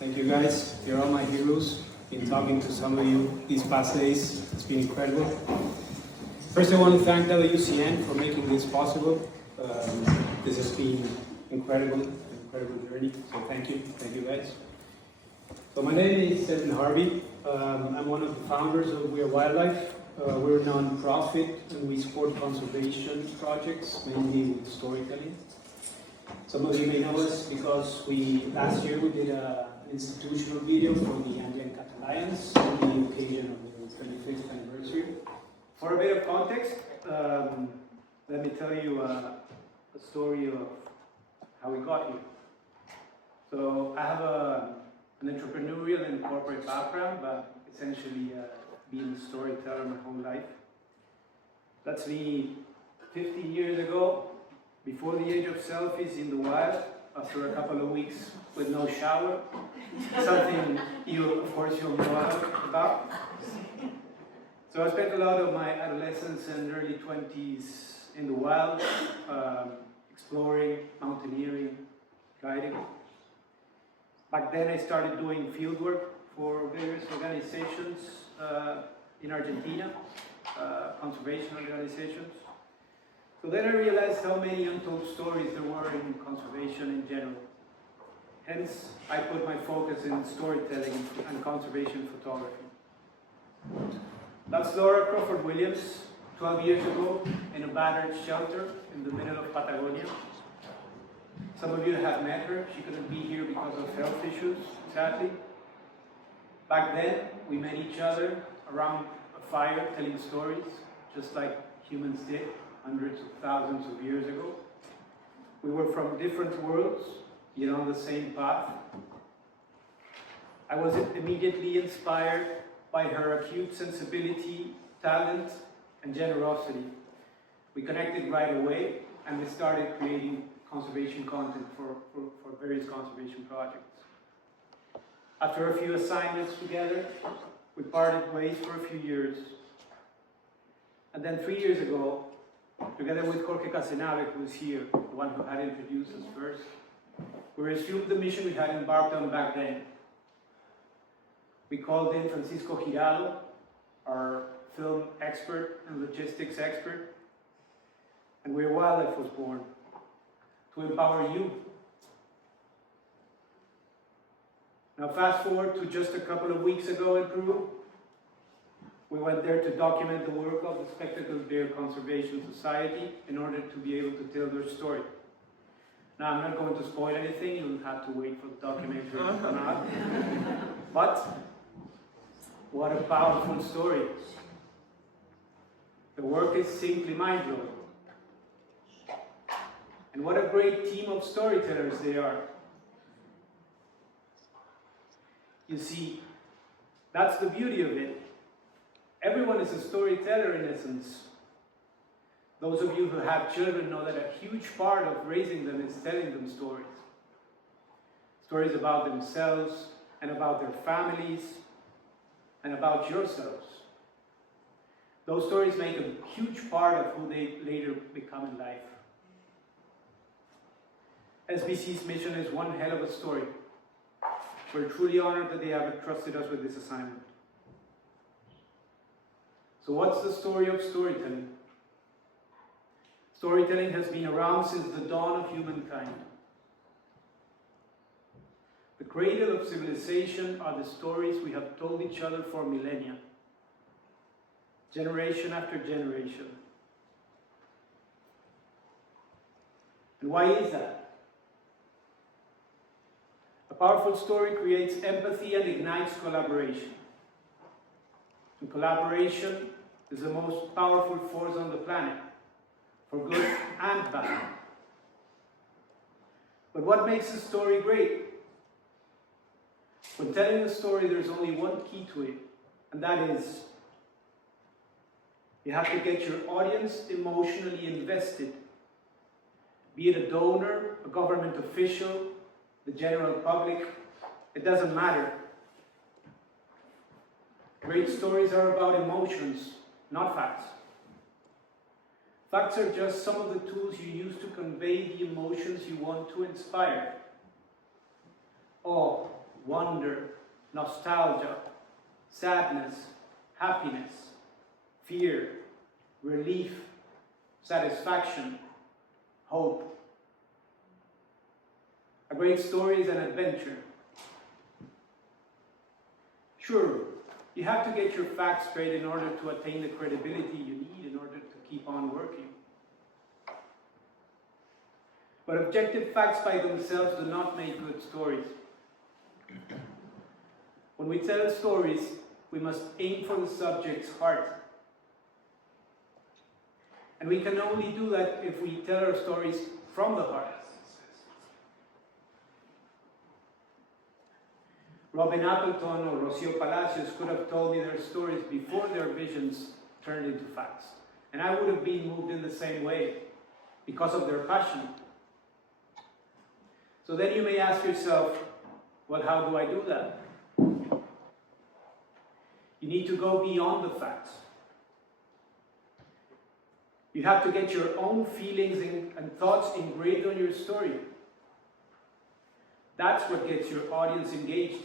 Thank you guys. You're all my heroes. Been talking to some of you these past days. It's been incredible. First, I want to thank WCN for making this possible. This has been incredible journey. So thank you guys. So my name is Stephen Harvey. I'm one of the founders of We Are Wildlife. We're a non-profit and we support conservation projects, mainly with storytelling. Some of you may know us because last year we did an institutional video for the Andean Cat Alliance on the occasion of the 25th anniversary. For a bit of context, let me tell you a story of how we got here. So I have an entrepreneurial and corporate background, but essentially being a storyteller my whole life. That's me 15 years ago. Before the age of selfies in the wild, after a couple of weeks with no shower, something of course you'll know about. So I spent a lot of my adolescence and early 20s in the wild, exploring, mountaineering, guiding. Back then I started doing field work for various organizations in Argentina, conservation organizations. So then I realized how many untold stories there were in conservation in general. Hence, I put my focus in storytelling and conservation photography. That's Laura Crawford Williams, 12 years ago, in a battered shelter in the middle of Patagonia. Some of you have met her. She couldn't be here because of health issues, sadly. Back then, we met each other around a fire telling stories, just like humans did hundreds of thousands of years ago. We were from different worlds, yet on the same path. I was immediately inspired by her acute sensibility, talent, and generosity. We connected right away, and we started creating conservation content for various conservation projects. After a few assignments together, we parted ways for a few years. And then 3 years ago, together with Jorge Casenave, who is here, the one who had introduced us first, we resumed the mission we had embarked on back then. We called in Francisco Giraldo, our film expert and logistics expert, and We Are Wildlife was born to empower you. Now fast forward to just a couple of weeks ago in Peru. We went there to document the work of the Spectacled Bear Conservation Society in order to be able to tell their story. Now, I'm not going to spoil anything, you'll have to wait for the documentary to come out. But, what a powerful story. The work is simply mind-blowing. And what a great team of storytellers they are. You see, that's the beauty of it. Everyone is a storyteller in essence. Those of you who have children know that a huge part of raising them is telling them stories. Stories about themselves and about their families and about yourselves. Those stories make a huge part of who they later become in life. SBC's mission is one hell of a story. We're truly honored that they have entrusted us with this assignment. So what's the story of storytelling? Storytelling has been around since the dawn of humankind. The cradle of civilization are the stories we have told each other for millennia, generation after generation. And why is that? A powerful story creates empathy and ignites collaboration. And collaboration is the most powerful force on the planet, for good and bad. But what makes a story great? When telling a story, there's only one key to it, and that is, you have to get your audience emotionally invested. Be it a donor, a government official, the general public, it doesn't matter. Great stories are about emotions, not facts. Facts are just some of the tools you use to convey the emotions you want to inspire. Awe, wonder, nostalgia, sadness, happiness, fear, relief, satisfaction, hope. A great story is an adventure. Sure, you have to get your facts straight in order to attain the credibility you need in order to keep on working. But objective facts by themselves do not make good stories. When we tell stories, we must aim for the subject's heart. And we can only do that if we tell our stories from the heart. Robin Appleton or Rocio Palacios could have told me their stories before their visions turned into facts. And I would have been moved in the same way because of their passion. So then you may ask yourself, well, how do I do that? You need to go beyond the facts. You have to get your own feelings and thoughts engraved on your story. That's what gets your audience engaged.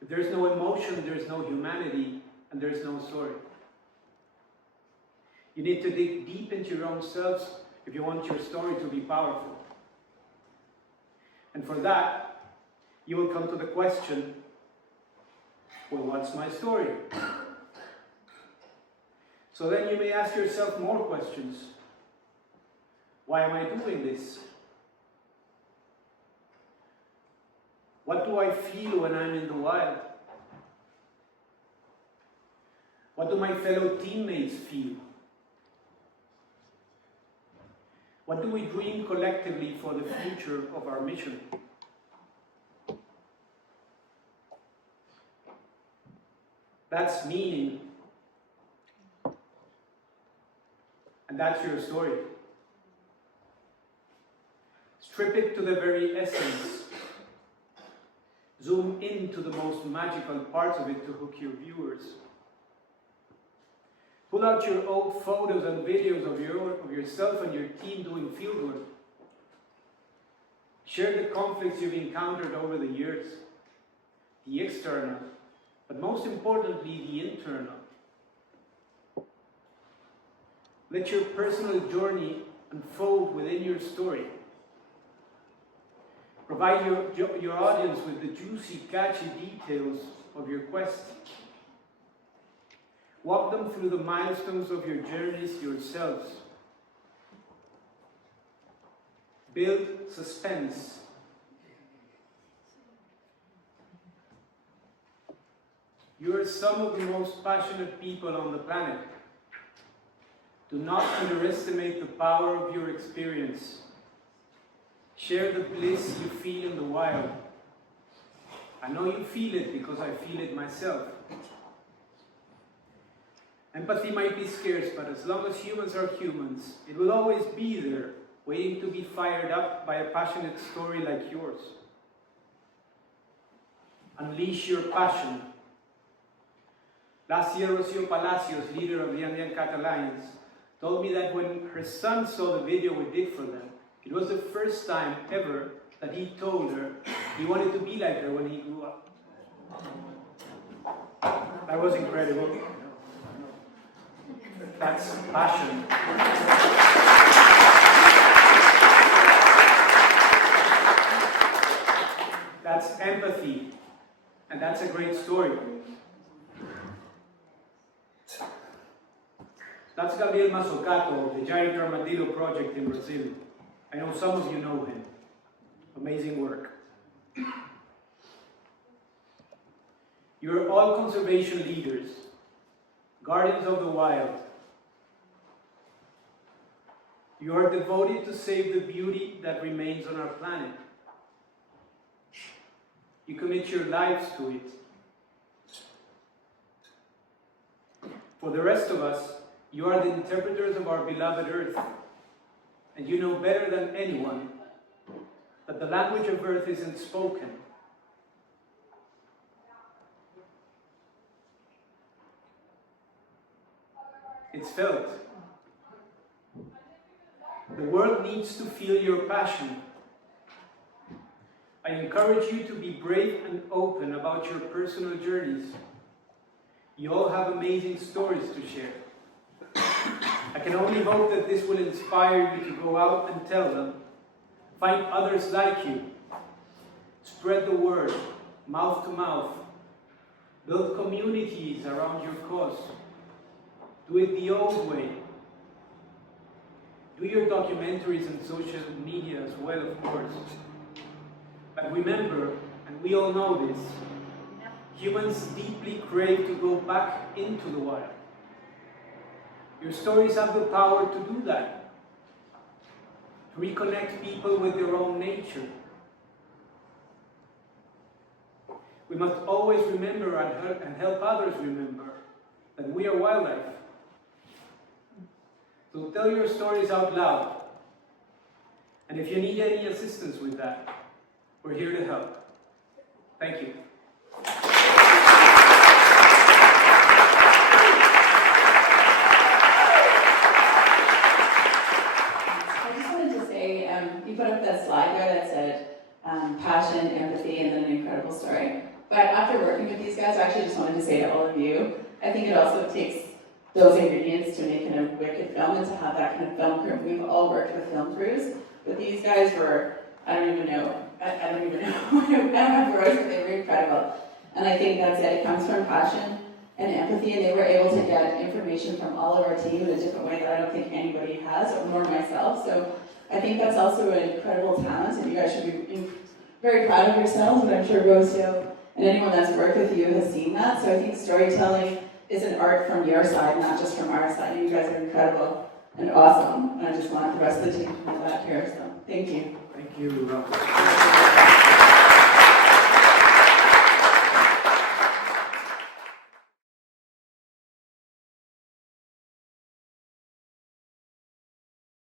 If there's no emotion, there's no humanity, and there's no story. You need to dig deep into your own selves if you want your story to be powerful. And for that, you will come to the question, well, what's my story? So then you may ask yourself more questions. Why am I doing this? What do I feel when I'm in the wild? What do my fellow teammates feel? What do we dream collectively for the future of our mission? That's meaning. And that's your story. Strip it to the very essence. Zoom into the most magical parts of it to hook your viewers. Pull out your old photos and videos of yourself and your team doing fieldwork. Share the conflicts you've encountered over the years, the external, but most importantly, the internal. Let your personal journey unfold within your story. Provide your audience with the juicy, catchy details of your quest. Walk them through the milestones of your journeys yourselves. Build suspense. You are some of the most passionate people on the planet. Do not underestimate the power of your experience. Share the bliss you feel in the wild. I know you feel it because I feel it myself. Empathy might be scarce, but as long as humans are humans, it will always be there, waiting to be fired up by a passionate story like yours. Unleash your passion. Last year, Rocio Palacios, leader of the Andean Cat Alliance, told me that when her son saw the video we did for them, it was the first time ever that he told her he wanted to be like her when he grew up. That was incredible. That's passion. That's empathy. And that's a great story. That's Gabriel Mazzocato of the Giant Armadillo Project in Brazil. I know some of you know him. Amazing work. You're all conservation leaders, guardians of the wild. You are devoted to save the beauty that remains on our planet. You commit your lives to it. For the rest of us, you are the interpreters of our beloved Earth, and you know better than anyone that the language of Earth isn't spoken. It's felt. The world needs to feel your passion. I encourage you to be brave and open about your personal journeys. You all have amazing stories to share. I can only hope that this will inspire you to go out and tell them. Find others like you. Spread the word, mouth to mouth. Build communities around your cause. Do it the old way. Do your documentaries and social media as well, of course. But remember, and we all know this, humans deeply crave to go back into the wild. Your stories have the power to do that, to reconnect people with their own nature. We must always remember and help others remember that we are wildlife. So tell your stories out loud. And if you need any assistance with that, we're here to help. Thank you. You put up that slide there that said passion, empathy, and then an incredible story. But after working with these guys, I actually just wanted to say to all of you, I think it also takes those ingredients to make a wicked film and to have that kind of film crew. We've all worked with film crews, but these guys were, I don't even know. I don't have words, but they were incredible. And I think that's it. It comes from passion and empathy, and they were able to get information from all of our team in a different way that I don't think anybody has, or nor myself. So I think that's also an incredible talent, and you guys should be very proud of yourselves, but I'm sure Rosedale and anyone that's worked with you has seen that. So I think storytelling is an art from your side, not just from our side. You guys are incredible and awesome. And I just want the rest of the team to know that here. So thank you. Thank you, Rob.